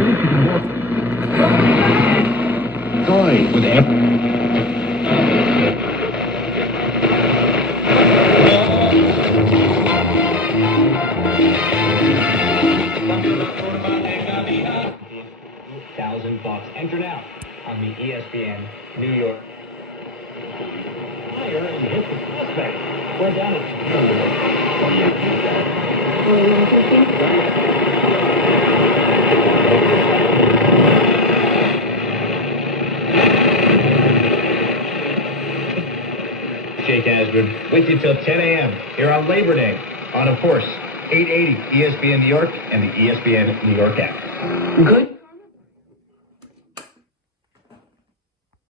Toy with $1,000. Enter now on the ESPN New York. You're in the suspect. We're down at Jake Asgren with you till 10 a.m. here on Labor Day on, of course, 880 ESPN New York and the ESPN New York app. Good